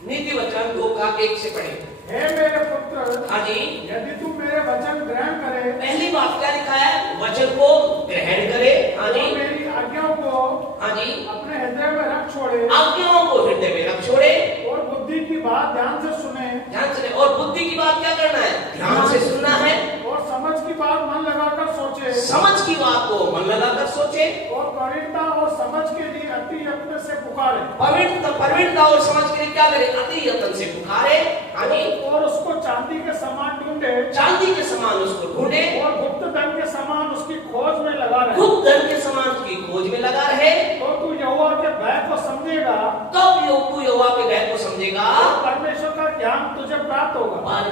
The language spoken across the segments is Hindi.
नीति वचन 2 का 1 से पढ़े। हे मेरे पुत्र, हाँ जी, यदि तू मेरे वचन ग्रहण करे, पहली बात क्या लिखा है? वचन को ग्रहण करे। हाँ जी, तो मेरी आज्ञाओं को हाँ जी, अपने हृदय में रख छोड़े, आज्ञाओं को हृदय में रख छोड़े, और बुद्धि की बात ध्यान से सुने, ध्यान से। और बुद्धि की बात क्या करना है? ध्यान से सुनना है। और समझ की बात मन लगाकर सोचे, समझ की बात को मन लगाकर सोचे, और प्रवीणता और समझ के लिए अति यत्न से पुकारे, प्रवीणता और समझ के लिए क्या करे? अति यत्न से पुकारे। हाँ जी, और उसको चांदी के समान ढूंढे, चांदी के समान उसको ढूंढे, और गुप्त धन के समान उसकी खोज में लगा रहे। गुप्त धन के समान उसकी खोज में लगा रहे, तो तू यहोवा के भय को समझेगा, तब तू यहोवा के भय को समझेगा, और परमेश्वर का ज्ञान तुझे प्राप्त होगा। और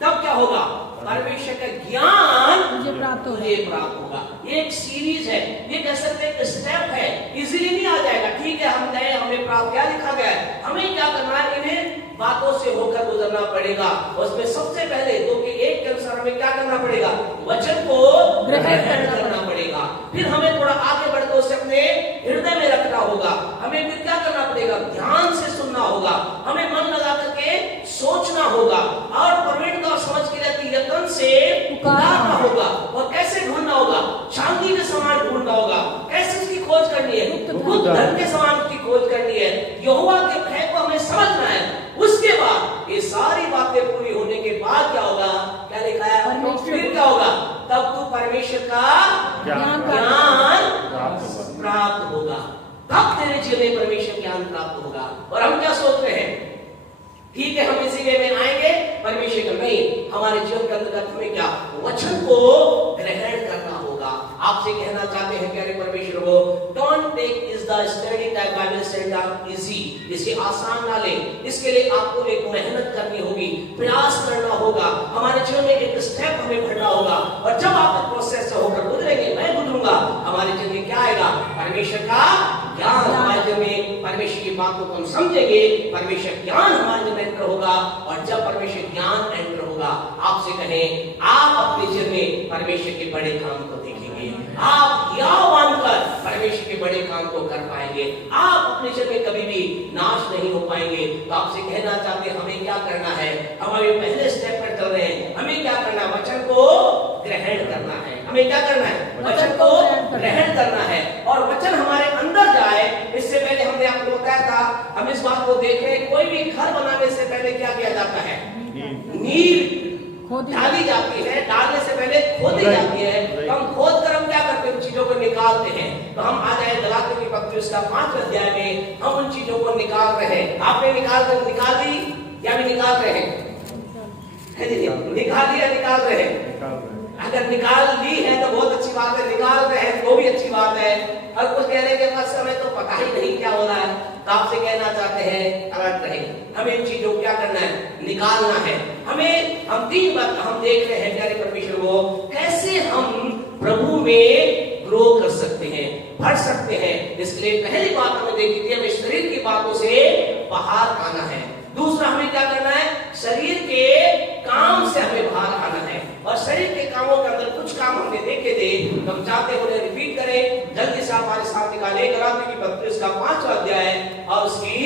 तब क्या होगा? परमेश्वर का ज्ञान मुझे प्राप्त होगा। ये एक सीरीज है, ये कह सकते हैं स्टेप है, इजीली नहीं आ जाएगा। ठीक है, हम गए, हमने प्राप्त, क्या लिखा गया है, हमें क्या करना है? इन्हें बातों से होकर गुजरना पड़ेगा। उसमें सबसे पहले 2 के 1 के अनुसार हमें क्या करना पड़ेगा? वचन को ग्रहण करना पड़ेगा। फिर हमें थोड़ा आगे बढ़कर उसे अपने हृदय में रखना होगा। हमें फिर क्या करना पड़ेगा? ध्यान से सुनना होगा, हमें मन लगा करके सोचना होगा, और प्रवीणता और समझ के लिए यत्न से पुकारना होगा। और कैसे ढूंढना होगा? चांदी के समान ढूंढना होगा। कैसे उसकी खोज करनी है? गुप्त धन के समान उसकी खोज करनी है। यहोवा के भय को हमें समझना है। उसके बाद ये सारी बातें पूरी होने के बाद क्या होगा? क्या लिखा है? फिर क्या होगा? तब तू परमेश्वर का ज्ञान प्राप्त होगा। तब तेरे जीवन में परमेश्वर ज्ञान प्राप्त होगा। और हम क्या सोच रहे हैं? ठीक है, हम इसी वे में आएंगे, परमेश्वर का नहीं, हमारे जीवन के अंतर्गत हमें क्या? वचन को ग्रहण करना होगा। आपसे कहना चाहते हैं प्यारे परमेश्वर को, डोंट टेक इस the study type Bible study easy, इसे आसान ना ले। इसके लिए आपको एक मेहनत करनी होगी, प्रयास करना होगा, हमारे जीवन में एक स्टेप हमें बढ़ना होगा। और जब आप प्रोसेस से होकर गुजरेंगे, मैं गुजरूंगा, हमारे जीवन में क्या आएगा? परमेश्वर का ज्ञान हमारे जीवन में, परमेश्वर की बातों को हम समझेंगे, परमेश्वर ज्ञान हमारे जीवन में एंटर होगा। और जब परमेश्वर ज्ञान एंटर होगा, आपसे कहें, आप अपने जीवन में परमेश्वर के बड़े काम को देखेंगे, आप याव मानकर परमेश्वर के बड़े काम को कर पाएंगे, आप अपने जीवन में कभी भी नाश नहीं हो पाएंगे। तो आपसे कहना चाहते हैं, हमें क्या करना है? हम अभी पहले स्टेप पर चल रहे हैं। हमें क्या करना है? वचन को ग्रहण करना है। हमें क्या करना है? वचन को ग्रहण करना है। और वचन हमारे अंदर जाए, इससे पहले हमने आपको बताया था, हम इस बात को देख रहे हैं, कोई भी घर बनाने से पहले क्या किया जाता है? नींव डाली जाती है। डालने से पहले खोदी जाती है। तो हम खोद कर हम क्या करते हैं? उन चीजों को निकालते हैं। तो हम आ जाए गलातियों की पत्री उसका 5वां अध्याय में, हम उन चीजों को निकाल रहे हैं। आपने निकाल दी या भी निकाल रहे हैं? निकाल दिया, निकाल रहे हैं। अगर निकाल ली है तो बहुत अच्छी बात है, निकाल रहे हैं तो भी अच्छी बात है। और कुछ कहने के बाद समय तो पता ही नहीं क्या हो रहा है, तो आपसे कहना चाहते हैं, अलर्ट रहे। हमें इन चीजों को क्या करना है? निकालना है। हम 3 बात हम देख रहे हैं प्यारे परमेश्वर को, कैसे हम प्रभु में ग्रो कर सकते हैं, बढ़ सकते हैं। इसलिए पहली बात हमें देखी थी, हमें शरीर की बातों से बाहर आना है। दूसरा, हमें क्या करना है? शरीर के काम से हमें बाहर आना है। और शरीर के कामों के अंदर कुछ काम हमने देखे थे, तो हम चाहते हैं उन्हें रिपीट करें। जल्दी से हमारे साथ निकाले गलातियों की पत्री उसका 5वां अध्याय और उसकी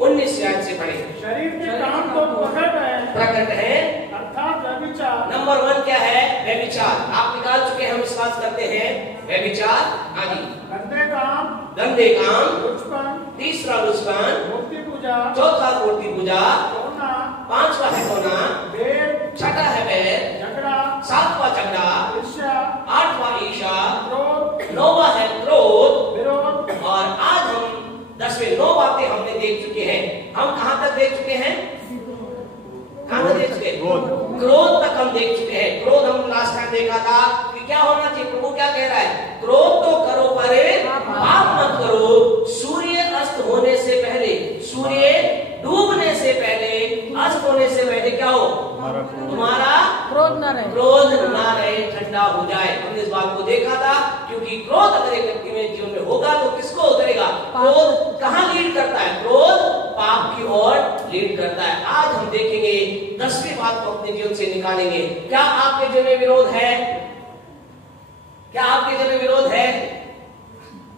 19 आयत से पढ़े। शरीर के काम तो प्रकट है, अर्थात व्यभिचार। नंबर 1 क्या है? व्यभिचार। आप निकाल चुके हैं, हम विश्वास करते हैं। व्यभिचार, हाँ जी। गंदे काम, लुचपन, तीसरा लुचपन, मूर्ति पूजा, चौथा मूर्ति पूजा, रोना, 5वां है रोना, भेद, 6वां है वैर, झगड़ा, 7वां झगड़ा, ईर्ष्या, 8वां ईर्ष्या, क्रोध, 9वां है क्रोध। विरोध। और आज हम 10वें 9 बातें हमने देख चुके हैं। हम कहां तक देख चुके हैं? कहां तक देख चुके हैं? क्रोध तक हम देख चुके हैं। क्रोध हम लास्ट टाइम देखा था कि क्या होना चाहिए। प्रभु क्या कह रहा है? क्रोध तो करो पर पाप मत करो। सूर्य अस्त होने से पहले, सूर्य डूबने से पहले, अस्त होने से पहले क्या हो? तुम्हारा क्रोध न रहे, ठंडा हो जाए। हमने इस बात को देखा था, क्योंकि क्रोध अगर एक व्यक्ति में जीवन में होगा तो किसको करेगा? क्रोध कहां लीड करता है? क्रोध पाप की ओर लीड करता है। आज हम देखेंगे 10वीं बात को अपने जीवन से निकालेंगे। क्या आपके जीवन में विरोध है? क्या आपके जीवन में विरोध है?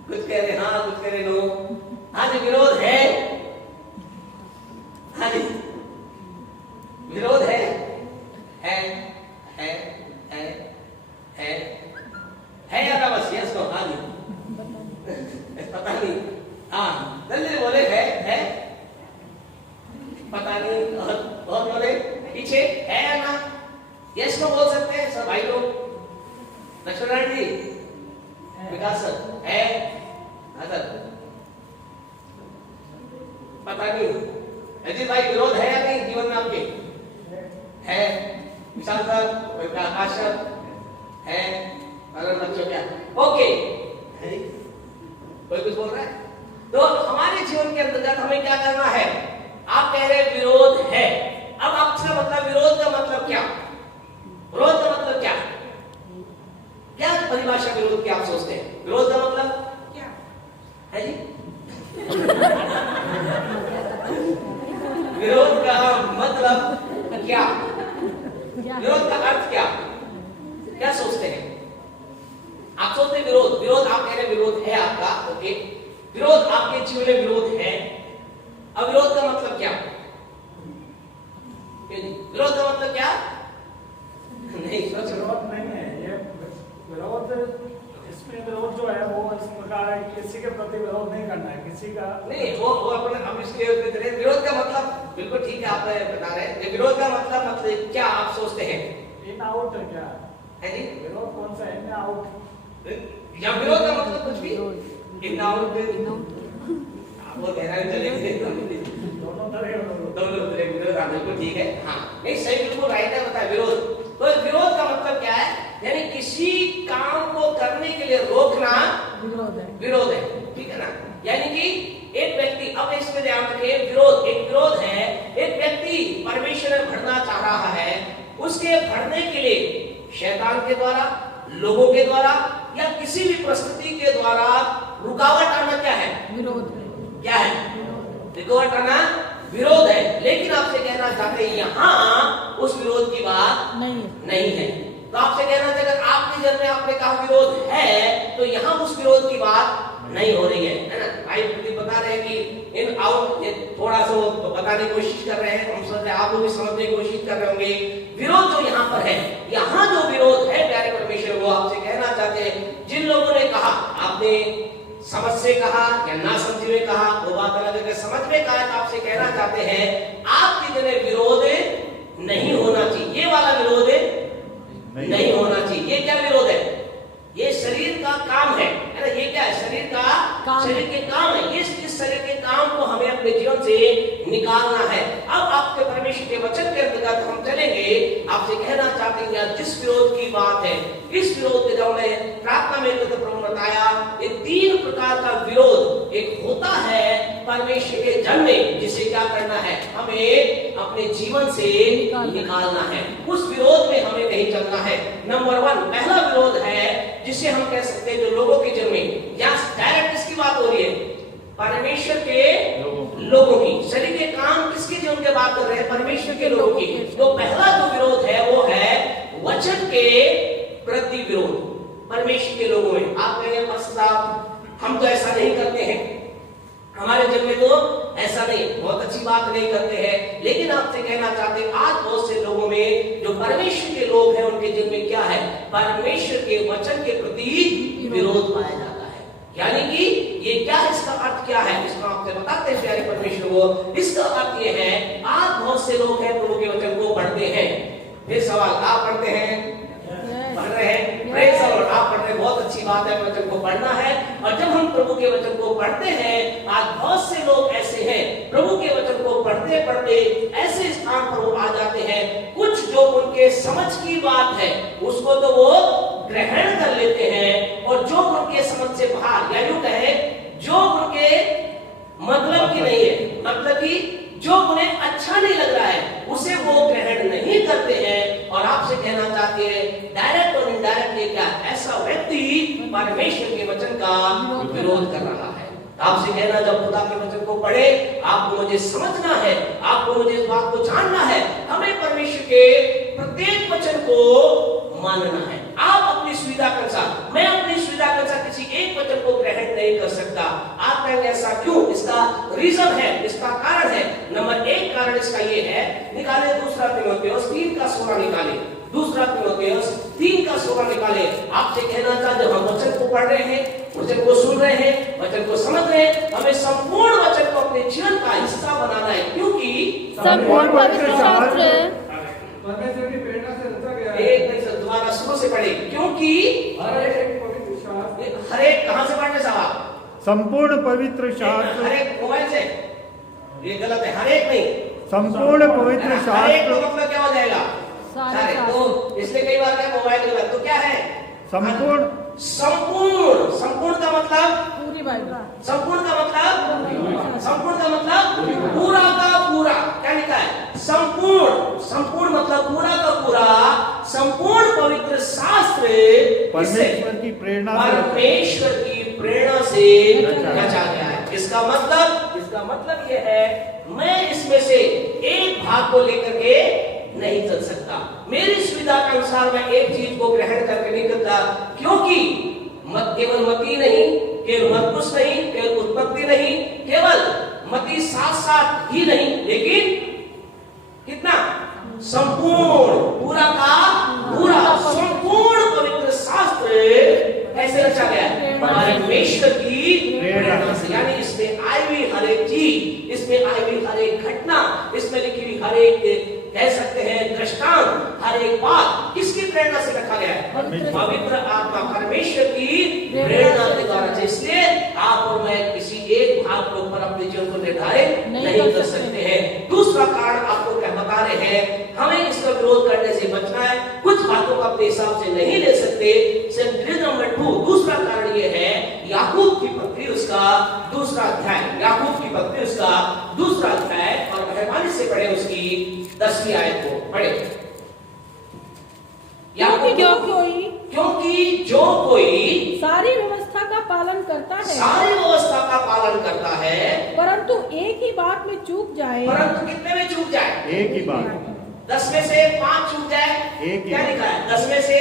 कुछ कह रहे हाँ, कुछ कह रहे नो। हाँ जी, विरोध है। लक्ष्मण जी, विकास सर है, सर पता नहीं अजीत भाई विरोध है या नहीं जीवन में आपके? है। विशाल सर, आकाश सर है, अगर बच्चों क्या ओके है? कोई कुछ बोल रहा है? तो हमारे जीवन के अंतर्गत हमें क्या करना है? आप कह रहे विरोध है, अब आपका मतलब विरोध का मतलब क्या? विरोध का मतलब क्या? क्या परिभाषा विरोध की आप सोचते हैं? विरोध का मतलब क्या है जी? विरोध का मतलब क्या? विरोध का अर्थ क्या? क्या सोचते हैं आप? सोचते हैं विरोध, विरोध आप कह रहे विरोध है आपका, ओके, विरोध आपके जीवन में विरोध है। अब विरोध का मतलब क्या? विरोध का मतलब क्या? नहीं, विरोध नहीं है ये। विरोध, इसमें विरोध जो है वो इस प्रकार है, किसी के प्रति विरोध नहीं करना है, किसी का नहीं, वो अपने हम इसके विरोध का मतलब बिल्कुल ठीक है, आप बता रहे हैं। विरोध का मतलब क्या आप सोचते हैं? इन आउट है क्या है जी? विरोध कौन सा है? इन आउट या विरोध का मतलब कुछ भी इन आउट वो गहराई चलेंगे दोनों तरह विरोध बिल्कुल ठीक है। हाँ नहीं, सही बिल्कुल राइट है, बताए विरोध। तो विरोध का मतलब क्या है? यानी किसी काम को करने के लिए रोकना विरोध है, ठीक है ना? यानी कि एक व्यक्ति, अब इसमें ध्यान रखिए, विरोध एक विरोध है। एक व्यक्ति परमेश्वर में बढ़ना चाह रहा है, उसके बढ़ने के लिए शैतान के द्वारा, लोगों के द्वारा या किसी भी परिस्थिति के द्वारा रुकावट आना क्या है? विरोध। क्या है? रुकावट आना विरोध है। लेकिन आपसे कहना चाहते हैं यहाँ उस विरोध की बात नहीं है। तो आपसे कहना चाहिए अगर आपके जन्म में आपने कहा विरोध है, तो यहाँ उस विरोध की बात नहीं हो रही है ना? भाई बता रहे हैं कि इन आउट थोड़ा सा बताने की कोशिश कर रहे हैं, हम सोच रहे हैं आप लोग भी समझने की कोशिश कर रहे होंगे। विरोध जो यहाँ पर है, यहाँ जो विरोध है प्यारे परमेश्वर, वो आपसे कहना चाहते हैं, जिन लोगों ने कहा, आपने समझ से कहा या ना समझ में कहा, वो बात अलग है। समझ में कहा तो आपसे कहना चाहते हैं आपके जन्म विरोध नहीं होना चाहिए, ये वाला विरोध नहीं होना चाहिए। ये क्या विरोध है? ये शरीर का काम है ना? ये क्या है? शरीर के काम है। इस शरीर के काम को हमें अपने जीवन से निकालना है। अब आपके परमेश्वर के वचन के अंतर्गत हम चलेंगे। आपसे कहना चाहते हैं जिस विरोध की बात है, इस विरोध के जब मैं प्रार्थना में तो प्रभु बताया, ये 3 प्रकार का विरोध एक होता है परमेश्वर के जन में, जिसे क्या करना है? हमें अपने जीवन से निकालना है। उस विरोध में हमें नहीं चलना है। नंबर 1 पहला विरोध है जिसे हम कह सकते हैं जो लोगों के जन्म में, या डायरेक्ट किसकी बात हो रही है? परमेश्वर के लोगों की। शरीर के काम किसके जीवन के बात कर रहे हैं? परमेश्वर के लोगों की। तो पहला जो विरोध है वो है वचन के प्रति विरोध परमेश्वर के लोगों में। आप कहेंगे पास्टर साहब हम तो ऐसा नहीं करते हैं, हमारे जन्म में तो ऐसा नहीं, बहुत अच्छी बात नहीं करते हैं। लेकिन आपसे कहना चाहते हैं आज बहुत से लोगों में जो परमेश्वर के लोग हैं उनके जन्म में क्या है? परमेश्वर के वचन के प्रति विरोध पाया जाता है। यानी कि ये क्या है? इसका अर्थ क्या है? इसको आपसे बताते हैं प्यारे परमेश्वर को। इसका अर्थ ये है, आज बहुत से लोग हैं प्रभु के वचन को पढ़ते हैं। फिर सवाल, आप पढ़ते हैं? पढ़ रहे हैं? प्रेज़ द लॉर्ड, आप पढ़ रहे हैं, बहुत अच्छी बात है, वचन को पढ़ना है। और जब हम प्रभु के वचन को पढ़ते हैं, आज बहुत से लोग ऐसे हैं प्रभु के वचन को पढ़ते पढ़ते ऐसे स्थान पर वो आ जाते हैं, कुछ जो उनके समझ की बात है उसको तो वो ग्रहण कर लेते हैं, और जो उनके समझ से बाहर, या यूं कहे जो उनके मतलब की नहीं है, मतलब की जो उन्हें अच्छा नहीं लग रहा है उसे वो ग्रहण नहीं करते हैं। और आपसे कहना चाहते हैं डायरेक्ट और इनडायरेक्टली क्या ऐसा व्यक्ति परमेश्वर के वचन का विरोध कर रहा है। आपसे कहना जब खुदा के वचन को पढ़े, आपको मुझे समझना है, आपको मुझे इस बात को जानना है, हमें परमेश्वर के प्रत्येक वचन को मानना है। आप अपनी सुविधा के अनुसार, मैं अपनी सुविधा के अनुसार किसी एक वचन को ग्रहण नहीं कर सकता। आप कहेंगे ऐसा क्यों? इसका रीजन है, इसका कारण है। नंबर 1 कारण इसका ये है, निकाले 2 तीमुथियुस 3:16 निकाले, 2 तीमुथियुस 3:16 निकाले। आपसे कहना था जब हम वचन को पढ़ रहे हैं, वचन को सुन रहे हैं, वचन को समझ रहे हैं, हमें संपूर्ण वचन को अपने जीवन का हिस्सा बनाना है, क्योंकि संपूर्ण पवित्र शास्त्र परमेश्वर की प्रेरणा से रचा गया है। एक नहीं, दोबारा शुरू से पढ़े, क्योंकि संपूर्ण पवित्र हर शास्त्र, एक मोबाइल से, ये गलत है, हर एक नहीं, संपूर्ण पवित्र हर एक शास्त्र, तो मतलब क्या हो जाएगा, सारे। तो इसलिए कई बार क्या मोबाइल गलत, तो क्या है संपूर्ण, संपूर्ण, संपूर्ण का मतलब, पूरी बाइबल, संपूर्ण का मतलब, संपूर्ण का मतलब पूरा का पूरा। क्या लिखा है, संपूर्ण, संपूर्ण मतलब पूरा का पूरा, संपूर्ण पवित्र शास्त्र परमेश्वर की प्रेरणा से, परमेश्वर की प्रेरणा से रचा गया है। इसका मतलब यह है, मैं इसमें से एक भाग को लेकर के नहीं चल सकता। मेरी सुविधा के अनुसार मैं एक चीज को ग्रहण करके नहीं करता, क्योंकि मत केवल मती नहीं, केवल मरकुस नहीं, केवल उत्पत्ति नहीं, केवल मती साथ साथ ही नहीं, लेकिन कितना संपूर्ण, पूरा का पूरा, संपूर्ण पवित्र शास्त्र कैसे रचा गया है, परमेश्वर की प्रेरणा से। यानी इसमें आई हुई हर एक चीज, इसमें आई हुई हर एक घटना, इसमें लिखी हुई हर एक, कह सकते हैं दृष्टांत, हर एक बात किसकी प्रेरणा से रखा गया है, पवित्र आत्मा परमेश्वर की प्रेरणा के द्वारा। इसलिए आप और मैं किसी एक भाग के ऊपर अपने जीवन को निर्धारित नहीं कर सकते हैं। दूसरा कारण आपको क्या बता रहे हैं, हमें इसका विरोध करने से बचना है, कुछ बातों को अपने हिसाब से नहीं ले सकते। नंबर 2, दूसरा कारण यह है, याकूब की पत्री उसका दूसरा अध्याय, याकूब की पत्री उसका दूसरा अध्याय, और मेहरबानी से पढ़े उसकी 10वीं आयत को पढ़े। क्योंकि जो कोई सारी व्यवस्था का पालन करता है, सारी व्यवस्था का पालन करता है, परंतु एक ही बात में चूक जाए, परंतु कितने में चूक जाए, एक ही बात, 10 में से 5 चूक जाए, एक ही क्या लिखा है, 10 में से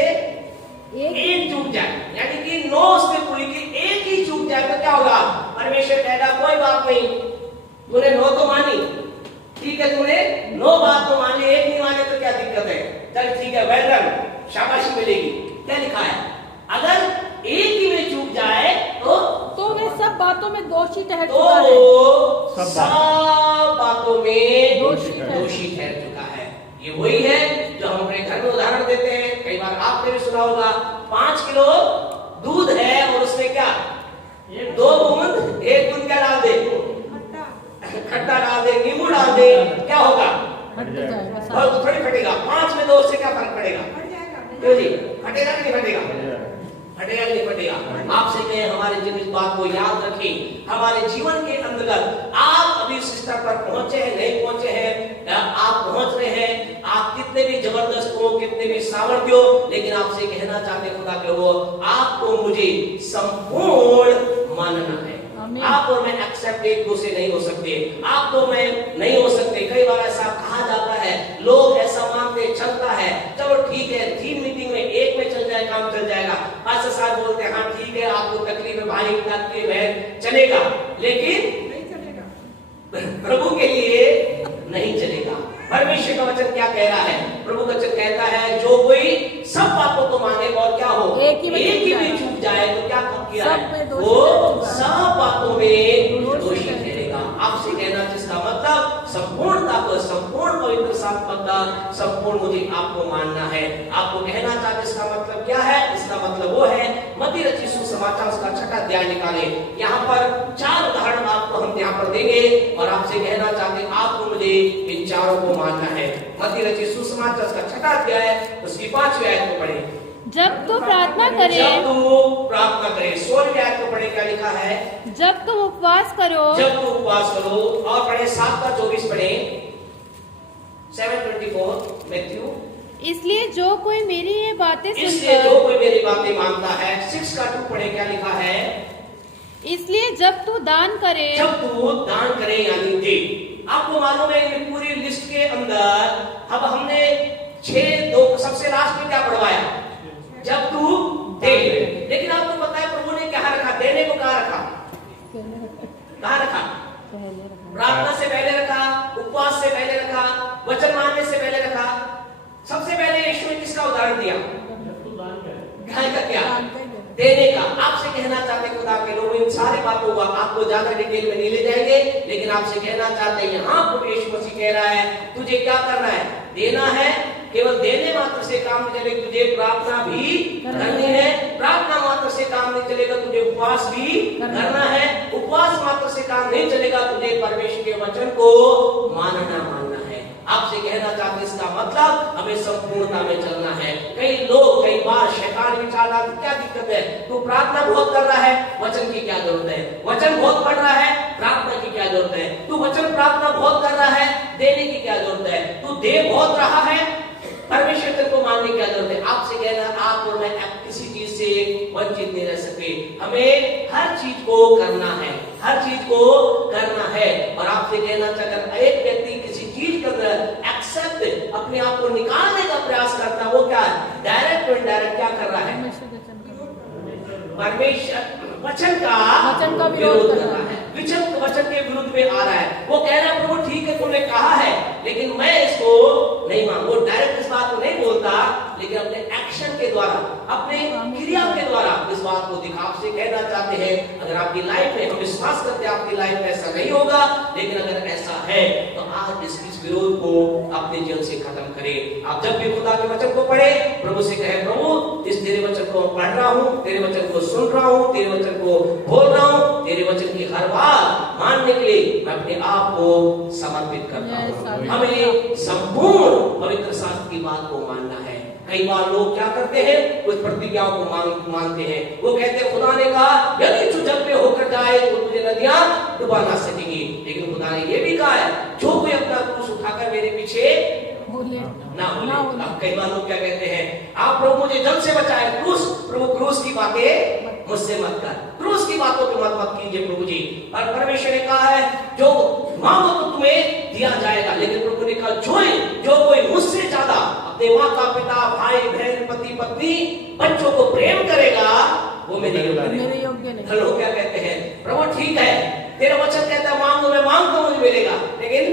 एक चूक जाए, यानी कि 9 उसने पूरी की, एक ही चूक जाए तो क्या होगा, परमेश्वर कहेगा कोई बात नहीं, तूने 9 तो मानी, ठीक है, तूने 9 बात तो मानी, एक नहीं माने तो क्या दिक्कत है, चल ठीक है, वेल डन, शाबाशी मिलेगी। क्या लिखा है, अगर एक ही में चूक जाए तो वे सब बातों में दोषी ठहर तो चुका है, सब बातों में दोषी ठहर चुका है। ये वही है जो हम अपने घर में उदाहरण देते हैं, कई बार आपने भी सुना होगा, 5 किलो दूध है और उसमें क्या 2 बूंद, 1 बूंद क्या डाल दे, खट्टा डाल दे, नींबू डाल दे, क्या होगा, और थोड़ी फटेगा। 5 में 2 से क्या फर्क पड़ेगा, क्यों जी, फटेगा कि नहीं फटेगा, फटेगा कि नहीं फटेगा। आपसे कहें हमारे जीवन इस बात को याद रखें, हमारे जीवन के अंतर्गत आप अभी इस स्तर पर पहुंचे हैं नहीं पहुंचे हैं, आप पहुंच रहे हैं, आप कितने भी जबरदस्त हो, कितने भी सामर्थ्य हो, लेकिन आपसे कहना चाहते खुदा के हो, आपको मुझे संपूर्ण मानना है। आप और मैं एक्सेप्ट एक दूसरे नहीं हो सकते, आप तो मैं नहीं हो सकते। कई बार ऐसा कहा जाता है, लोग ऐसा मानते, चलता है, चलो ठीक है, 3 मीटिंग में एक में चल जाए, काम चल जाएगा। पास्टर साहब बोलते हैं हाँ ठीक है, आपको तकलीफ है भाई, तकलीफ है, चलेगा, लेकिन प्रभु के लिए नहीं चलेगा। परमेश्वर का वचन क्या कह रहा है, प्रभु का वचन कहता है, जो कोई सब बातों को माने और क्या हो, एक ही में चूक जाए तो क्या किया है, वो सब बातों में दोषी ठहरेगा। आपसे कहना जिसका मतलब संपूर्णता को, संपूर्ण पवित्र सात्मकता, संपूर्ण मुझे आपको मानना है। आपको कहना चाहते इसका मतलब क्या है, इसका मतलब वो है, मत्ती रचित सुसमाचार उसका 6वां अध्याय निकाले, यहाँ पर 4 उदाहरण आपको हम यहाँ पर देंगे और आपसे कहना चाहते आपको मुझे इन चारों को मानना है। मत्ती रचित सुसमाचार उसका 6वां अध्याय उसकी 5वीं आयत को पढ़े। जब तू प्रार्थना करे, जब तू प्रार्थना करे, 16वीं आयत को पढ़े, क्या लिखा है, जब तू उपवास करो, जब तू उपवास करो, और पढ़े 7:24 पढ़े, 7:24 मैथ्यू। इसलिए जो कोई मेरी ये बातें इसलिए जो सुनकर, कोई मेरी बातें मानता है, 6:2 पढ़े, क्या लिखा है, इसलिए जब तू दान करे, जब तू दान करे यानी दे। आपको मालूम है ये पूरी लिस्ट के अंदर अब हमने 6 सबसे लास्ट में क्या पढ़वाया, जब तू दे, लेकिन आपको पता है प्रभु ने क्या रखा, देने को कहाँ रखा, कहाँ रखा, प्रार्थना से पहले रखा, उपवास से पहले रखा, वचन मानने से पहले रखा। सबसे पहले यीशु ने किसका उदाहरण दिया, गाय का, क्या देने का। आपसे कहना चाहते खुदा के लोग, इन सारी बातों को आपको ज्यादा डिटेल में नहीं ले जाएंगे, लेकिन आपसे कहना चाहते हैं यहाँ पर यीशु मसीह कह रहा है तुझे क्या करना है, देना है। केवल देने मात्र से काम नहीं चलेगा, तुझे प्रार्थना भी करनी है। प्रार्थना मात्र से काम नहीं चलेगा, तुझे उपवास भी करना है। नहीं चलेगा, तुझे परमेश्वर के वचन को मानना है। आपसे कहना चाहते इसका मतलब हमें संपूर्णता में चलना है। कई बार शैतान विचार आता, क्या दिक्कत है, तू प्रार्थना बहुत कर रहा है, वचन की क्या जरूरत है, वचन बहुत पढ़ रहा है, प्रार्थना की क्या जरूरत है, तू वचन प्रार्थना बहुत कर रहा है, देने की क्या जरूरत है, तू दे बहुत रहा है, परमेश्वर को मानने की क्या जरूरत है। आपसे कहना, आप और मैं किसी चीज से वंचित नहीं रह सकते, हमें हर चीज को करना है, हर चीज को करना है। और आपसे कहना, अगर एक व्यक्ति किसी चीज का एक्सेप्ट अपने आप को निकालने का प्रयास करता है, वो क्या है, डायरेक्ट और इनडायरेक्ट क्या कर रहा है, परमेश्वर वचन का विरोध कर रहा है, वचन के विरुद्ध में आ रहा है। वो कह रहा है, प्रभु ठीक है तुमने कहा है, लेकिन मैं इसको नहीं मानूं। वो डायरेक्ट इस बात को नहीं बोलता, लेकिन अपने एक्शन के द्वारा, अपने क्रिया के द्वारा इस बात को दिखा। आपसे कहना चाहते हैं, अगर आपकी लाइफ में, हम विश्वास करते हैं आपकी लाइफ में ऐसा नहीं होगा, लेकिन अगर ऐसा है तो आज इस विरोध को अपने जीवन से खत्म करें। आप जब भी खुदा के वचन को पढ़े, प्रभु से कहे, प्रभु इस तेरे वचन को पढ़ रहा हूँ, तेरे वचन को सुन रहा हूँ, तेरे वचन को बोल रहा हूँ, तेरे वचन की हर बात मानने के लिए मैं अपने आप को समर्पित करता हूँ। हमें संपूर्ण पवित्र शास्त्र की बात को मानना है। कई बार लोग क्या करते हैं, कुछ प्रतिज्ञाओं को मानते हैं। वो कहते हैं, खुदा ने कहा यदि तू जल में होकर जाए तो तुझे नदियां डुबा ना सकेगी, लेकिन खुदा ने ये भी कहा है, जो कोई अपना क्रूस उठाकर मेरे पीछे ना बोले। अब कई बार लोग क्या कहते हैं, आप प्रभु मुझे जल से बचाए, प्रभु क्रूस की बातें मुझसे मत कर, क्रूस की बातों पे मत कीजिए प्रभु जी। और परमेश्वर ने कहा है, जो मांगो तो तुम्हें दिया जाएगा, लेकिन प्रभु ने कहा, जो कोई मुझसे ज्यादा अपने माता पिता भाई बहन पति पत्नी बच्चों को प्रेम करेगा, वो मेरे योग्य नहीं। लोग क्या कहते हैं, प्रभु ठीक है तेरा वचन कहता है मांगो, मैं मांगता मुझे मिलेगा, लेकिन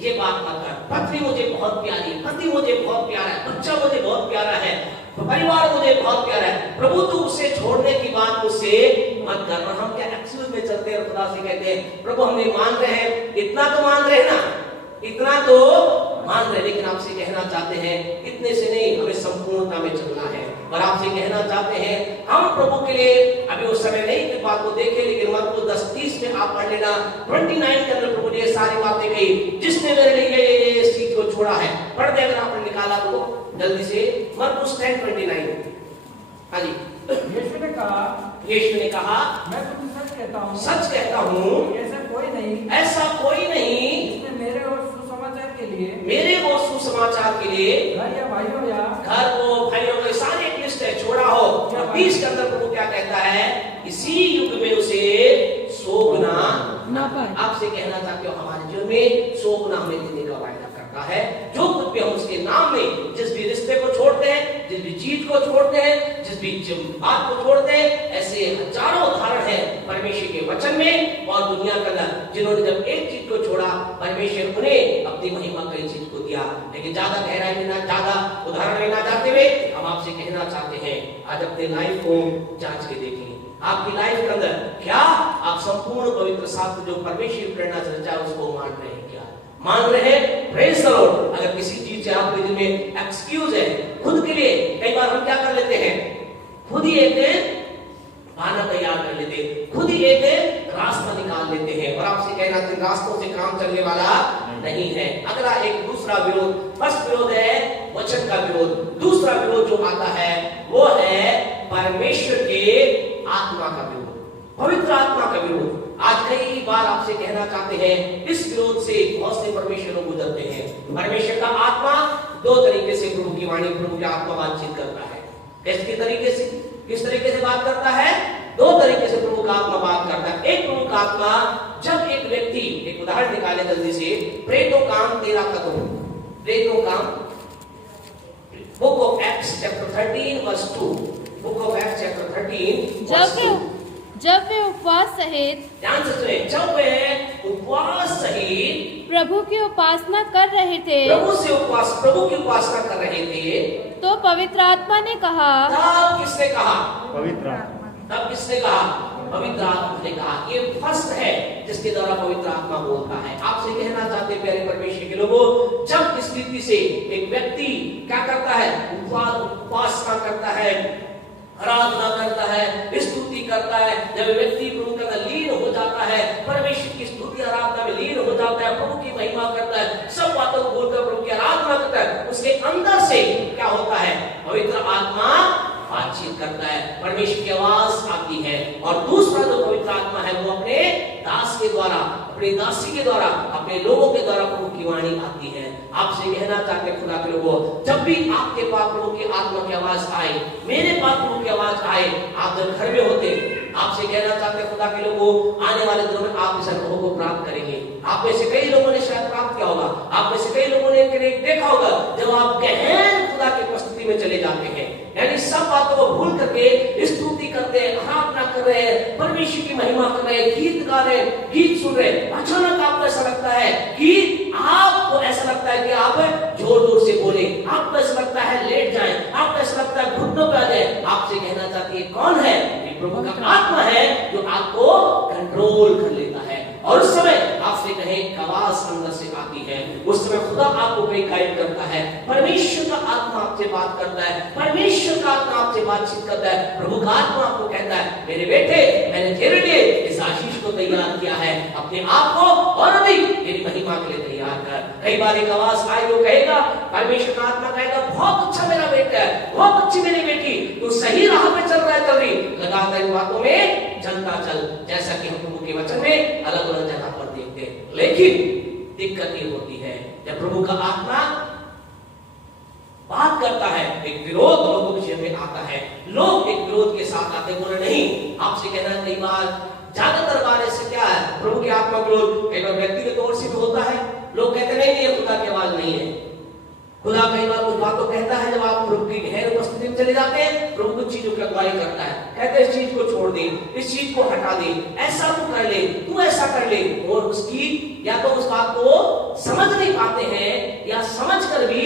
ये बात मत कर, पत्नी मुझे बहुत प्यारी है, पति मुझे बहुत प्यारा है, बच्चा मुझे बहुत प्यारा है, परिवार मुझे बहुत प्यारा है, प्रभु तू उसे छोड़ने की बात मुझसे मत कर। और हम क्या एक्सक्यूज में चलते हैं और खुदा से कहते हैं, प्रभु हम नहीं मान रहे हैं, इतना तो मान रहे हैं ना, इतना तो मान रहे, लेकिन आपसे कहना चाहते हैं इतने से नहीं, हमें संपूर्णता में चलना है। और आपसे कहना चाहते हैं, हम प्रभु के लिए अभी उस समय नहीं कि बात को देखें, लेकिन मरकुस 10:30 में आप पढ़ लेना, 29 के अंदर प्रभु ने ये सारी बातें कही, जिसने मेरे लिए ये चीज को छोड़ा है। पढ़ दे अगर आपने निकाला तो जल्दी से, मरकुस 10:29। हाँ जी। यीशु ने कहा, मैं तुमसे सच कहता हूँ, ऐसा कोई नहीं जिसने मेरे और सुसमाचार के लिए घर या भाइयों के सारे एक लिस्ट है, छोड़ा हो। 20 के अंदर प्रभु क्या कहता है, इसी युग में उसे 100 गुना ना पाए। आपसे कहना चाहते हो, हमारे जीवन में 100 गुना हमें देने का वायदा करता है। जो कुछ भी हम उसके नाम में, जिस भी रिश्ते को छोड़ते हैं, जिस भी चीज को छोड़ते हैं, जिस भी बात को छोड़ते हैं, ऐसे हजारों उदाहरण हैं परमेश्वर के वचन में और दुनिया के अंदर, जिन्होंने जब एक चीज को छोड़ा, परमेश्वर उन्हें अपनी महिमा कई चीज को दिया। लेकिन ज्यादा गहराई में ना, ज्यादा उदाहरण में ना जाते हुए, हम आपसे कहना चाहते हैं, आज अपने लाइफ को जांच के देखें। आपकी लाइफ के अंदर क्या आप संपूर्ण पवित्र शास्त्र जो परमेश्वर प्रेरणा से रचा उसको मान रहे हैं, क्या मान रहे हैं? Praise the Lord. अगर किसी चीज से आपके दिल में एक्सक्यूज है खुद के लिए, कई बार हम क्या कर लेते हैं, खुद ही एक बहाना तैयार कर लेते हैं, खुद ही एक रास्ता निकाल लेते हैं। और आपसे कहना चाहिए, रास्तों से काम चलने वाला नहीं है। अगला एक दूसरा विरोध, फर्स्ट विरोध है वचन का विरोध। दूसरा विरोध जो आता है वो है परमेश्वर के आत्मा का विरोध, पवित्र आत्मा का विरोध। आज कई बार आपसे कहना चाहते हैं, इस विरोध से बहुत से परमेश्वर लोग गुजरते हैं। परमेश्वर का आत्मा दो तरीके से प्रभु की वाणी, प्रभु की आत्मा बातचीत करता है। किस तरीके से बात करता है? दो तरीके से प्रभु का आत्मा बात करता है। एक प्रभु का आत्मा, जब एक व्यक्ति, एक उदाहरण निकाले जल्दी से, प्रेतो काम 13 का 2, प्रेतो काम, book of Acts chapter 13 verse 2, book of Acts chapter 13 जब वे उपवास सहित, ध्यान से सुने, जब वे उपवास सहित प्रभु की उपासना कर रहे थे, प्रभु की उपासना कर रहे थे, तो पवित्र आत्मा ने कहा, तब किसने कहा? पवित्र आत्मा। तब किसने कहा? पवित्र आत्मा ने कहा। ये फर्स्ट है जिसके द्वारा पवित्र आत्मा बोलता है। आपसे कहना चाहते प्यारे परमेश्वर के लोगों, जब इस रीति से एक व्यक्ति क्या करता है, उपासना करता है, आराधना करता है, स्तुति करता है, जब व्यक्ति प्रभु का लीन हो जाता है, परमेश्वर की उसके अंदर से क्या होता है, पवित्र आत्मा बातचीत करता है, परमेश्वर की आवाज आती है। और दूसरा जो पवित्र आत्मा है वो अपने दास के द्वारा, अपनी दासी के द्वारा, अपने लोगों के द्वारा प्रभु की वाणी आती है। आपसे कहना चाहते हैं खुदा के लोगों, जब भी आपके पास प्रभु की आत्मा की आवाज आए, मेरे पास प्रभु की आवाज आए, आप जब घर में होते, आपसे कहना चाहते हैं खुदा के लोगों, आने वाले दिनों में आप इस अनुभव को प्राप्त करेंगे। आप में से कई लोगों ने शायद प्राप्त किया होगा, आप में से कई लोगों ने देखा होगा, जब आप गहन खुदा की उपस्थिति में चले जाते हैं, यानी सब बातों को भूल करके स्तुति करते हैं, आराधना कर रहे हैं, परमेश्वर की महिमा कर रहे हैं, गीत गा रहे हैं, गीत सुन रहे हैं, अचानक आपको ऐसा लगता है कि आपको ऐसा लगता है कि आप जोर जोर से बोले, आपको ऐसा लगता है लेट जाएं, आपको ऐसा लगता है घुटनों पे आ जाए। आपसे कहना चाहती है कौन है? ये प्रभु का आत्मा है जो आपको कंट्रोल कर लेता है। और उस समय आपसे कहें आवाज अंदर से आती है, उस समय खुदा आपको कहीं गाइड करता है, परमेश्वर का आत्मा आपसे बात करता है, परमेश्वर का आत्मा आपसे बातचीत करता है, प्रभु का आत्मा आपको कहता है मेरे बेटे, मैंने तेरे लिए इस आशीष को तैयार किया है, अपने आप को और अधिक मेरी महिमा के लिए तैयार कर। कई बार एक आवाज आए जो कहेगा, परमेश्वर का आत्मा कहेगा बहुत अच्छा मेरा बेटा है, बहुत अच्छी मेरी बेटी, तू सही राह पे चल रहा है, चल रही, लगातार इन बातों में चलता चल, जैसा कि हम प्रभु के वचन में अलग अलग जगह पर देखते हैं। लेकिन दिक्कत ये होती है जब प्रभु का आत्मा बात करता है, एक विरोध लोगों के जीवन में आता है, लोग एक विरोध के साथ आते, बोले नहीं। आपसे कहना कई बार, ज्यादातर बार ऐसे क्या है, प्रभु की आत्मा विरोध कई बार व्यक्तिगत तौर से भी होता है। लोग कहते नहीं ये खुदा की आवाज नहीं है। खुदा कई बार कुछ बातों कहता है, जब आप प्रभु की गहन उपस्थिति में चले जाते हैं, प्रभु कुछ चीजों की अगुवाई करता है, कहते हैं इस चीज को छोड़ दे, इस चीज को हटा दे, ऐसा तू कर ले, तू ऐसा कर ले। और उसकी या तो उस बात को समझ नहीं पाते हैं, या समझ कर भी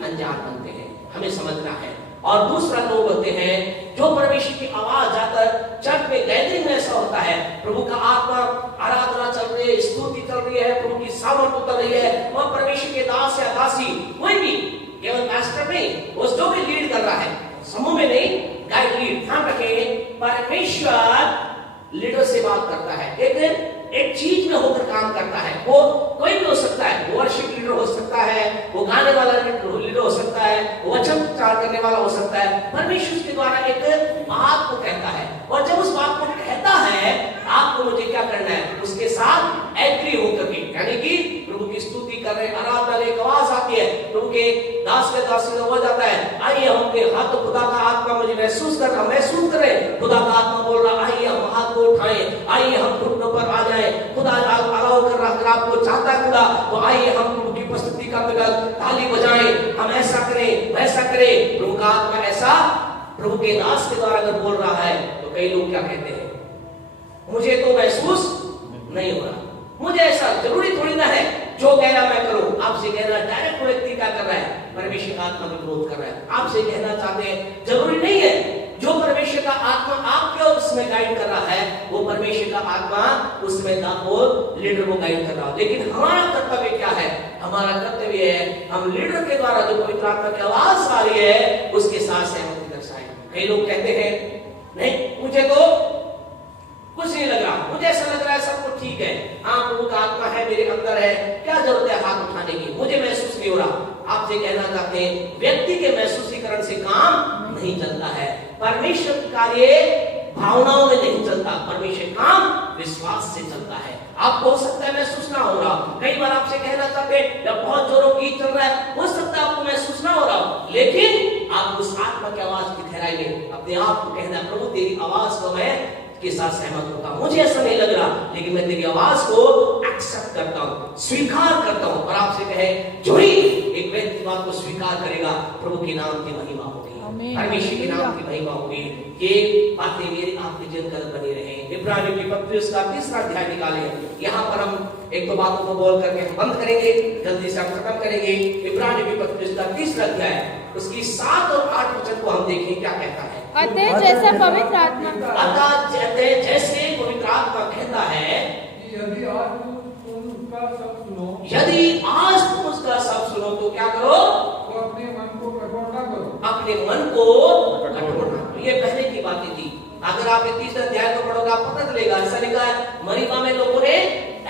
अनजान बनते हैं। हमें समझना है। और दूसरा लोग होते हैं जो परमेश्वर की आवाज जाकर चर्च में गैदरिंग में ऐसा होता है, प्रभु का आत्मा आराधना चल रही है, स्तुति चल रही है, प्रभु की सामर्थ उतर रही है, और परमेश्वर के दास या दासी, कोई भी, केवल मास्टर नहीं, वो जो भी लीड कर रहा है, समूह में नहीं, गाइड लीड। ध्यान रखें, परमेश्वर लीडर से बात करता है, एक चीज में होकर काम करता है। वो कोई भी हो सकता है, वो वर्शिप लीडर हो सकता है, वो गाने वाला लीडर हो सकता है, वो वचन प्रचार करने वाला हो सकता है। परमेश्वर के द्वारा एक बात को कहता है, और जब उस बात को कहता है, आपको मुझे क्या करना है, उसके साथ एग्री होकर के, यानी कि प्रभु की स्तुति कर रहे, आराधना, एक आवाज आती है, प्रभु के दास के दास हो जाता है, आइए हम अपने हाथ, खुदा का आत्मा मुझे महसूस करें, खुदा का आत्मा बोल रहा, आइए हम हाथ को उठाएं, आइए हम घुटनों पर आ जाएं, खुदा अलाउ कर रहा, अगर आपको चाहता है खुदा, तो आइए हम प्रभु की उपस्थिति का ताली बजाएं, हम ऐसा करें, वैसा करें। प्रभु का आत्मा ऐसा प्रभु के दास के द्वारा अगर बोल रहा है, तो कई लोग क्या कहते हैं, मुझे तो महसूस नहीं हो रहा, मुझे ऐसा जरूरी थोड़ी ना है, जो कह रहा मैं करूं। आपसे कहना, डायरेक्ट व्यक्ति क्या कर रहा है, परमेश्वर का आत्मा का विरोध कर रहा है। आपसे कहना चाहते हैं, जरूरी नहीं है जो परमेश्वर का आत्मा आपके उसमें गाइड कर रहा है, वो परमेश्वर का आत्मा उसमें वो लीडर को गाइड कर रहा हो। लेकिन हमारा कर्तव्य क्या है, हमारा कर्तव्य है हम लीडर के द्वारा जो पवित्र आत्मा की आवाज आ रही है, उसके साथ सहमति दर्शाएं। कई लोग कहते हैं नहीं, मुझे तो कुछ नहीं लग रहा, मुझे ऐसा लग रहा है सब कुछ ठीक है, हाँ प्रभु का आत्मा है मेरे अंदर है, क्या जरूरत है हाथ उठाने की, मुझे महसूस नहीं हो रहा। आपसे कहना चाहते हैं, व्यक्ति के महसूसीकरण से काम नहीं चलता है, परमेश्वर का कार्य भावनाओं में नहीं चलता, परमेश्वर काम विश्वास से चलता है। आपको हो सकता है महसूस ना हो रहा, कई बार आपसे कहना चाहते हैं जब बहुत जोरों गीत चल रहा है, हो सकता है आपको महसूस ना हो रहा, लेकिन आप उस आत्मा की आवाज की गहराई में अपने आप को कहना, प्रभु तेरी आवाज को मैं के साथ सहमत होता हूं, मुझे ऐसा नहीं लग रहा, लेकिन मैं तेरी आवाज को एक्सेप्ट करता हूं, स्वीकार करता हूं। और आपसे कहे, जो ही एक व्यक्ति बात को स्वीकार करेगा, प्रभु के नाम की महिमा होगी, परमेश्वर के नाम की महिमा होगी। ये बातें मेरे आपके जीवन में बनी रहे। इब्रानियों की पत्री उसका 3रा अध्याय निकाले, यहाँ पर हम एक दो बातों को बोल करके हम बंद करेंगे, जल्दी से हम खत्म करेंगे। इब्रानियों की पत्री उसका 3रा अध्याय, उसकी 7 और 8 वचन को हम देखें क्या कहता है। अतः जैसा पवित्र आत्मा जैसे पवित्र आत्मा कहता है, यदि आज तुम उसका सब सुनो, यदि आज तुम उसका सब सुनो, तो क्या करो, तो अपने मन को कठोर ना करो, अपने मन को कठोर ना करो। ये पहले की बातें थी। अगर आप 3रे अध्याय को पढ़ोगे, आप पता चलेगा, ऐसा लिखा है, मरीबा में लोगों ने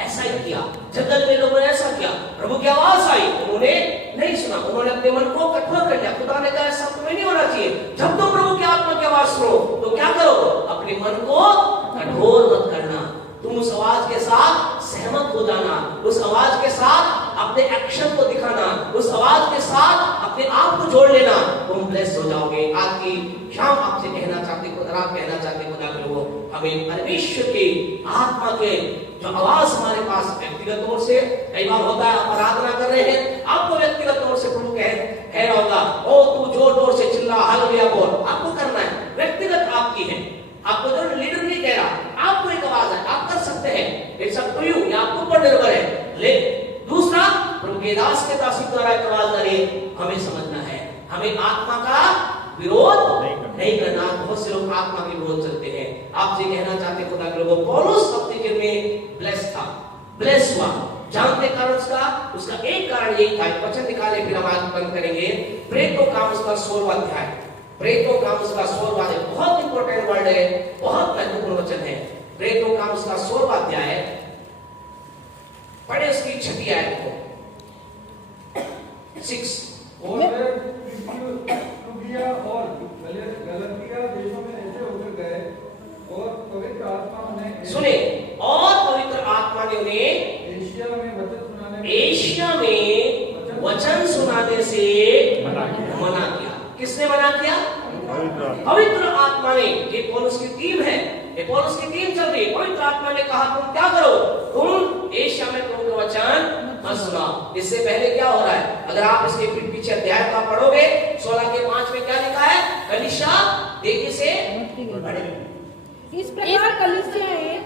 ऐसा ही किया, जगत में लोगों ने ऐसा किया, प्रभु की आवाज आई, उन्होंने नहीं सुना, उन्होंने अपने मन को कठोर कर लिया। खुदा ने कहा ऐसा तुम्हें नहीं होना चाहिए। जब तुम प्रभु की आत्मा की आवाज सुनो तो क्या करो, अपने मन को कठोर मत करना, तुम उस आवाज के साथ सहमत हो जाना, उस आवाज के साथ अपने एक्शन को दिखाना, उस आवाज के साथ अपने आप को जोड़ लेना, तुम ब्लेस हो जाओगे। आज की शाम आपसे कहना चाहते, रात कहना चाहते खुदा के लोगों, हमें परमेश्वर की आत्मा के जो आवाज हमारे पास व्यक्तिगत तौर से कई बार होता है, आप आराधना कर रहे हैं, आपको व्यक्तिगत तौर से प्रभु कह रहा होगा, ओ तू जोर जोर से चिल्ला, हालेलुया बोल, आपको करना है, व्यक्तिगत आपकी है, आपको जो लीडर नहीं कह रहा, आपको एक आवाज है, आप कर सकते हैं, इट्स अप टू यू, ये आपके ऊपर निर्भर है। ले दूसरा, प्रभु के दास के दासी द्वारा एक आवाज आ रही है, हमें समझना है, हमें आत्मा का विरोध नहीं करना। बहुत से लोग आत्मा के विरोध चलते हैं। आपसे कहना चाहते खुदा के लोगों, पौलुस अपने जीवन में ब्लेस था, ब्लेस हुआ, जानते कारण उसका एक कारण यही था, वचन निकाले फिर हम आज बंद करेंगे। प्रेरितों का काम उसका 16वां अध्याय, प्रेरितों का काम उसका 16वां अध्याय, बहुत इंपॉर्टेंट वर्ड है, बहुत महत्वपूर्ण वचन है। प्रेरितों का काम उसका 16वां अध्याय, पढ़े उसकी 6वीं आयत को, 6। और गलतिया देशों में ऐसे होकर गए और पवित्र आत्मा उन्हें सुने, और पवित्र आत्मा ने उन्हें एशिया में वचन सुनाने से मना किया। किसने मना किया? पवित्र आत्मा ने। ये पौलुस की टीम है, ये पौलुस की टीम चल रही है। पवित्र आत्मा ने कहा तुम क्या करो, तुम एशिया में प्रभु का वचन मत सुनाओ। इससे पहले क्या हो रहा है, अगर आप इसके पीछे अध्याय का पढ़ोगे, 16 के 5 में क्या लिखा है, कलीसिया तेजी से बढ़े। इस प्रकार कलीसियाएं,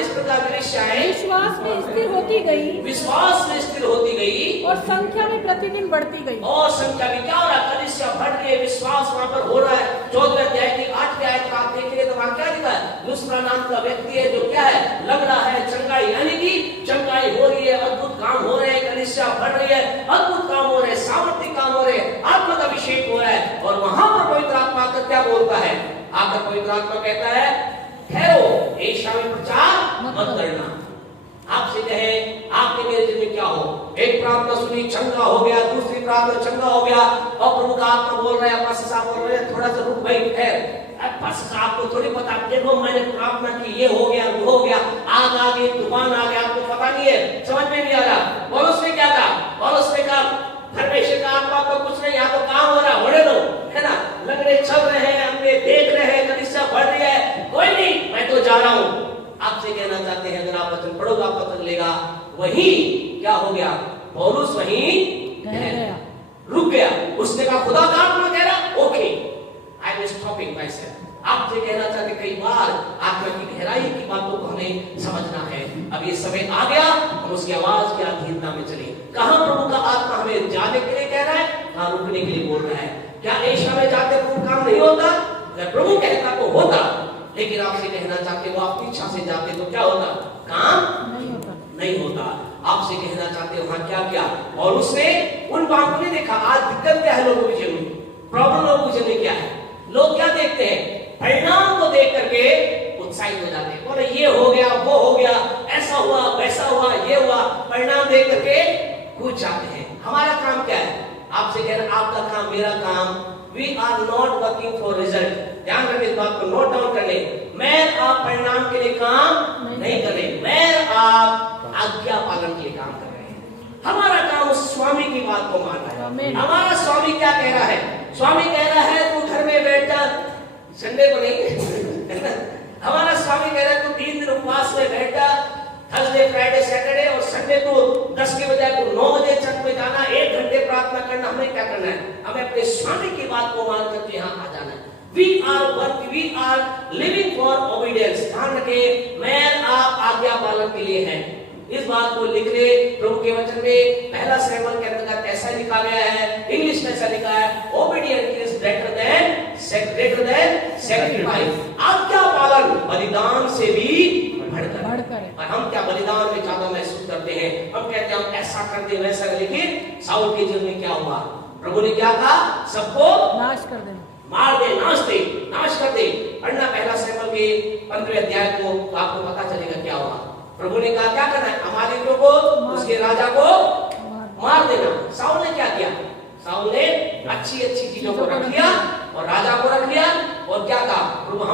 इस प्रकार कलीसियाएं विश्वास में स्थिर होती गई, विश्वास में स्थिर होती गई, और संख्या में प्रतिदिन बढ़ती गई। और संख्या में क्या हो रहा है, कलीसिया बढ़ रही है, विश्वास वहां पर हो रहा है। 14वें अध्याय की 8वीं आयत का आप देखेंगे तो वहां क्या लिखा है, दूसरा नाम का व्यक्ति है जो क्या है, लग रहा है चंगाई, यानी कि चंगाई हो रही है, अद्भुत काम हो रहे हैं, कलीसिया बढ़ रही है, अद्भुत काम हो रहे हैं, सामर्थ्य काम हो रहे हैं, आत्मा का अभिषेक हो रहा है। और वहां पर पवित्र आत्मा का क्या बोलता है, आकर पवित्र आत्मा कहता है ठहरो, एशिया में प्रचार मत करना। आपसे कहे आपके मेरे जीवन में क्या हो, एक प्रार्थना सुनी चंगा हो गया, दूसरी प्रार्थना चंगा हो गया, और प्रभु का आत्मा बोल रहा है, पास्टर साहब बोल रहे हैं थोड़ा सा रुक भाई ठहर, पास्टर साहब को थोड़ी पता, देखो मैंने प्रार्थना की, ये हो गया वो हो गया, आग आ गई, तूफान आ गया, आपको पता नहीं है, समझ में नहीं आ रहा। पौलुस ने क्या कहा, पौलुस ने कहा परमेश्वर का आत्मा को कुछ नहीं, यहाँ तो काम हो रहा है, होने दो, है ना, लगने चल रहे हैं, हमने देख रहे हैं, कलीसिया बढ़ रही है, कोई नहीं, मैं तो जा रहा हूँ। आपसे कहना चाहते हैं अगर आप वचन पढ़ोगे आपको पता चलेगा, वही क्या हो गया, पौलुस वहीं रुक गया। उसने कहा खुदा का आत्मा कह रहा, okay I will stopping my self. आपसे कहना चाहते कई बार आत्मा की गहराई की बातों को हमें समझना है। अब ये समय आ गया, हम उसकी आवाज की अधीनता में चले। कहां प्रभु का आत्मा हमें जाने के लिए कह रहा है, कहां रुकने के लिए बोल रहा है। क्या एशिया में जाते प्रभु काम नहीं होता, अगर प्रभु कहता तो होता, लेकिन आपसे कहना चाहते वो अपनी इच्छा से जाते तो क्या होता, काम नहीं होता। आपसे कहना चाहते वहां क्या किया, और उसने उन बातों ने देखा। आज दिक्कत क्या है लोगों के जीवन में, प्रॉब्लम लोगों के जीवन में क्या है, लोग क्या देखते हैं, परिणाम को देख करके उत्साहित हो जाते हैं, बोले ये हो गया वो हो गया, ऐसा हुआ वैसा हुआ, ये हुआ, परिणाम देख करके कूद जाते हैं। हमारा काम क्या है, आपसे कह रहे आपका काम, मेरा काम, we are not working for result. ध्यान रखें इस बात को, नोट डाउन कर ले। मैं आप परिणाम के लिए काम नहीं कर रहे, मैं आप आज्ञा पालन के लिए काम कर रहे हैं। हमारा काम उस स्वामी की बात को मानना है। हमारा स्वामी क्या कह रहा है, स्वामी कह रहा है तू घर में बैठ जा, संडे को नहीं हमारा स्वामी कह रहा है तू 3 दिन उपवास में बैठ जा, थर्सडे फ्राइडे सैटरडे और संडे को 10 के बजाय तो 9 बजे चर्च में जाना, 1 घंटे प्रार्थना करना। हमें क्या करना है, हमें अपने स्वामी की बात को मान करके यहाँ आ जाना है। We are living for obedience। ध्यान रखें, मैं आप आज्ञा पालन के लिए हैं। इस बात को लिख ले, प्रभु के वचन में पहला सैमुएल के अंतर्गत ऐसा लिखा गया है, इंग्लिश में ऐसा लिखा है, obedience is greater than sacrifice. आज्ञा पालन बलिदान से भी बढ़कर। और हम क्या बलिदान में ज्यादा महसूस करते हैं, हम कहते हैं हम ऐसा करते वैसा, लेकिन साउल के जीवन में क्या हुआ, प्रभु ने क्या कहा, सबको नाश कर देना, मार दे, नाश कर दे। पढ़ना पहला सैमुएल के 15वें अध्याय को, तो आपको पता चलेगा क्या हुआ। प्रभु ने कहा क्या करना है, अमालेकियों को, उसके राजा को मार देना। साउल ने क्या किया? साउल ने अच्छी अच्छी चीजों को रख लिया और राजा को रख लिया और क्या कहा? प्रभु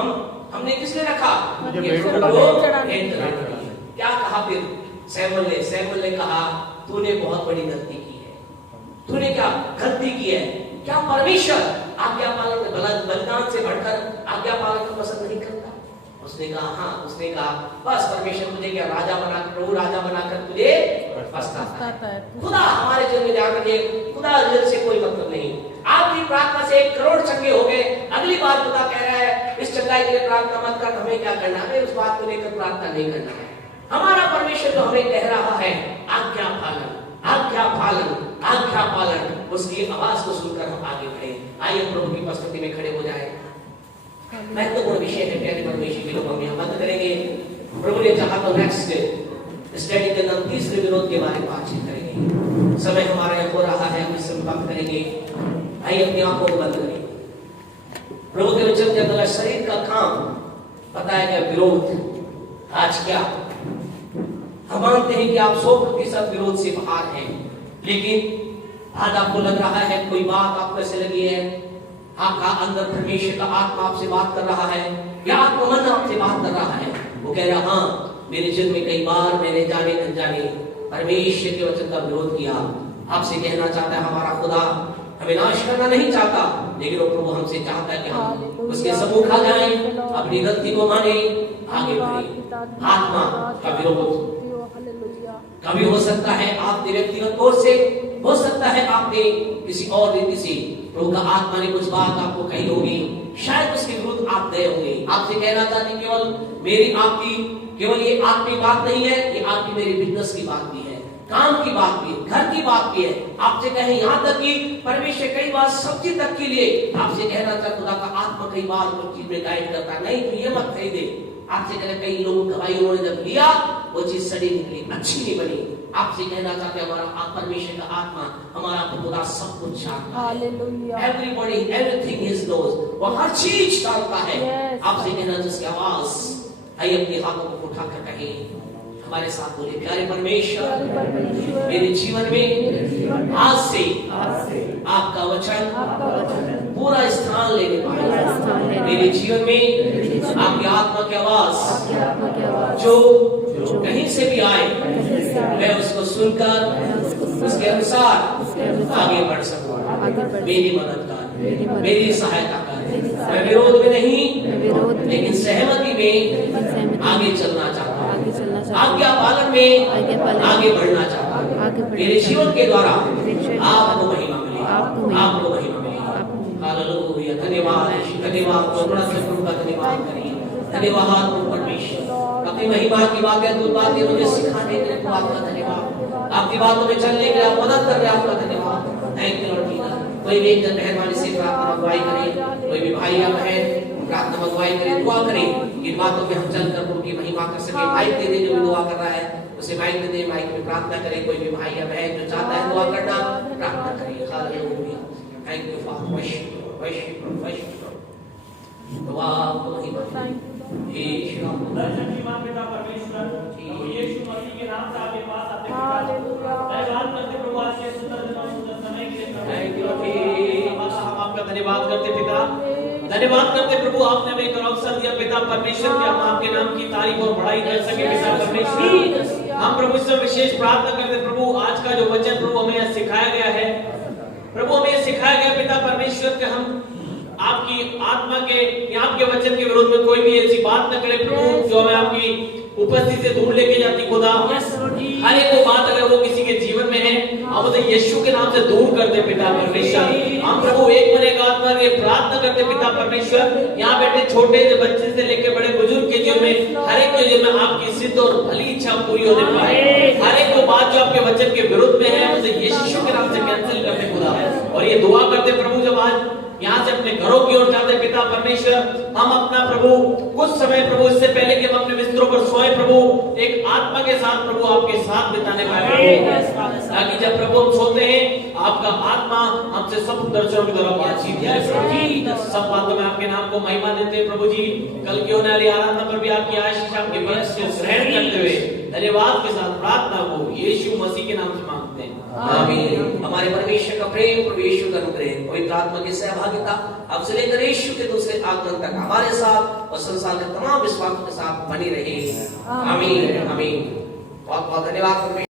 हमने किसने रखा? मुझे ये भेंट प्रभु चढ़ाने को चढ़ाने भेंट चढ़ाने के लिए। क्या कहा फिर सैमुअल ने कहा तूने बहुत बड़ी गलती की है। तूने क्या गलती की है? क्या परमेश्वर आज्ञा पालन बलिदान से बढ़कर आज्ञा पालन को पसंद नहीं करता? उसने कहा हाँ। उसने कहा बस परमेश्वर तुझे क्या राजा बनाकर, प्रभु राजा बनाकर तुझे पछताता है। खुदा हमारे जीवन में ध्यान रखिए, खुदा रिजल्ट से कोई मतलब नहीं। आपकी प्रार्थना से 1 करोड़ चंगे हो गए, अगली बार खुदा कह रहा है इस चंगाई के लिए प्रार्थना मत कर। हमें क्या करना है? उस बात को लेकर प्रार्थना नहीं करना है। हमारा परमेश्वर जो हमें कह रहा है आज्ञा पालन, आज्ञा पालन, आज्ञा पालन, उसकी आवाज को सुनकर हम आगे बढ़े। आइए प्रभु की उपस्थिति में खड़े हो जाए। महत्वपूर्ण विषय है प्यारे परमेश्वर के लोग, हम यहाँ बंद करेंगे। प्रभु ने चाहा तो नेक्स्ट स्टडी के अंदर तीसरे विरोध के बारे में बातचीत करेंगे। समय हमारा यहाँ हो रहा है, हम इस समय बंद करेंगे। आइए अपनी आंखों को बंद करेंगे। प्रभु के वचन के अंदर शरीर का काम बताया गया विरोध। आज क्या हम मानते हैं कि आप 100% विरोध से बाहर हैं, लेकिन आज आपको लग रहा है कोई बात आपको ऐसे लगी है, आपका अंदर परमेश्वर का आत्मा आपसे बात कर रहा है या आपका मन आपसे बात कर रहा है। वो कह रहा हाँ मेरे जीवन में कई बार मैंने जाने अनजाने परमेश्वर के वचन का विरोध किया। आपसे कहना चाहता है हमारा खुदा हमें नाश करना नहीं चाहता, लेकिन वो प्रभु हमसे चाहता है कि हम उसके सम्मुख आ जाएं, अपनी गलती को माने, आगे बढ़े। आत्मा का विरोध कभी हो सकता है आपने व्यक्तिगत तौर से, हो सकता है आपने किसी और रीति से प्रभु का आत्मा ने कुछ बात आपको कही होगी, शायद उसके विरुद्ध आप गए होंगे। आपसे कहना चाहते केवल मेरी आपकी केवल ये आत्मी बात नहीं है, ये आपकी मेरी बिजनेस की बात भी है, काम की बात भी है, घर की बात भी है। आपसे कहें यहाँ तक कि परमेश्वर कई बार सब्जी तक के लिए आपसे कहना चाहता खुदा का आत्मा कई बार कुछ चीज में गाइड करता नहीं तो ये मत कह दे। आपसे कहना कई लोगों दवाई उन्होंने जब लिया वो चीज सड़ी निकली, अच्छी नहीं बनी। आपसे कहना चाहते हमारा परमेश्वर का आत्मा हमारा खुदा सब कुछ जानता है। एवरीबॉडी एवरीथिंग हिज नोज, वो हर चीज जानता है। आपसे कहना जिसकी आवाज आइए अपने हाथों को उठाकर कहें हमारे साथ बोले प्यारे परमेश्वर मेरे जीवन में आज से आपका वचन पूरा स्थान लेने पाए। मेरे जीवन में आपकी आत्मा की आवाज जो कहीं से भी आए मैं उसको सुनकर उसके अनुसार आगे बढ़ सकूं। मेरी मदद कर, मेरी सहायता कर। मैं विरोध में नहीं लेकिन सहमति में आगे चलना चाहता हूँ, आज्ञा पालन में आगे बढ़ना चाहता हूँ। मेरे जीवन के द्वारा आपको महिमा मिले, आपको महिमा मिले। हालेलुया, धन्यवाद धन्यवाद, प्रभु का धन्यवाद करिए। धन्यवाद परमेश्वर, अपनी महिमा की बातें तो बातें मुझे सिखाने के लिए आपका धन्यवाद। आपकी बातों में चलने के लिए आप मदद कर रहे हैं, आपका धन्यवाद। Thank you Lord Jesus. कोई भी एक जन मेहरबानी से प्रार्थना मंगवाई करें, कोई भी भाई या बहन प्रार्थना मंगवाई करें, दुआ करें। इन बातों में हम चलकर प्रभु की महिमा कर सके। माइक दे दे जो भी दुआ कर रहा है उसे माइक दे दे, माइक में प्रार्थना करें। कोई भी भाई या बहन जो चाहता है दुआ करना प्रार्थना करिए। Hallelujah, thank you for worship दुआ आपको महिमा यीशु नाम पिता परमेश्वर यीशु मसीह के नाम से आपके पास आते हैं। धन्यवाद करते प्रभु आज के सुंदर समय के लिए। थैंक यू हम आपका धन्यवाद करते पिता, धन्यवाद करते प्रभु आपने हमें एक अवसर दिया पिता परमेश्वर कि हम आपके नाम की तारीफ और बड़ाई कर सके पिता परमेश्वर। हम प्रभु से विशेष प्रार्थना करते प्रभु आज का जो वचन प्रभु हमें सिखाया गया है, प्रभु हमें सिखाया गया पिता परमेश्वर कि हम आपकी आत्मा के या आपके वचन के विरोध में कोई भी ऐसी बात न करे प्रभु जो हमें आपकी उपस्थिति से दूर लेके जाती। खुदा हर एक वो बात अगर वो किसी के जीवन में है हम उसे यीशु के नाम से दूर करते पिता परमेश्वर। हम प्रभु एक मन एक आत्मा के प्रार्थना करते पिता परमेश्वर, यहाँ बैठे छोटे से बच्चे से लेकर बड़े बुजुर्ग के जीवन में हर एक के जीवन में आपकी सिद्ध और भली इच्छा पूरी होने पाए। हर एक वो बात जो आपके वचन के विरुद्ध में है उसे यीशु के नाम से कैंसिल करते खुदा। और ये दुआ करते प्रभु जब आज यहाँ से अपने घरों की ओर जाते पिता परमेश्वर, हम अपना प्रभु कुछ समय प्रभु इससे पहले कि हम अपने बिस्तरों पर सोए प्रभु एक आत्मा के साथ प्रभु आपके साथ बिताने पाए, ताकि जब प्रभु हम सोते हैं आपका आत्मा हमसे सब दर्शनों की तरह बातचीत करे। सब बातों में आपके नाम को महिमा देते हैं प्रभु जी। कल की होने वाली आराधना पर भी आपकी आशीष आपके वचन से ग्रहण करते हुए धन्यवाद के साथ प्रार्थना को यीशु मसीह के नाम से मांगते हैं। आमीन। हमारे परमेश्वर का प्रेम, प्रभु यीशु का अनुग्रह, पवित्र आत्मा की सहभागिता अब से लेकर यीशु के दूसरे आगमन तक हमारे साथ और संसार के तमाम विश्वासियों के साथ बनी रहे। आमीन आमीन। बहुत बहुत धन्यवाद।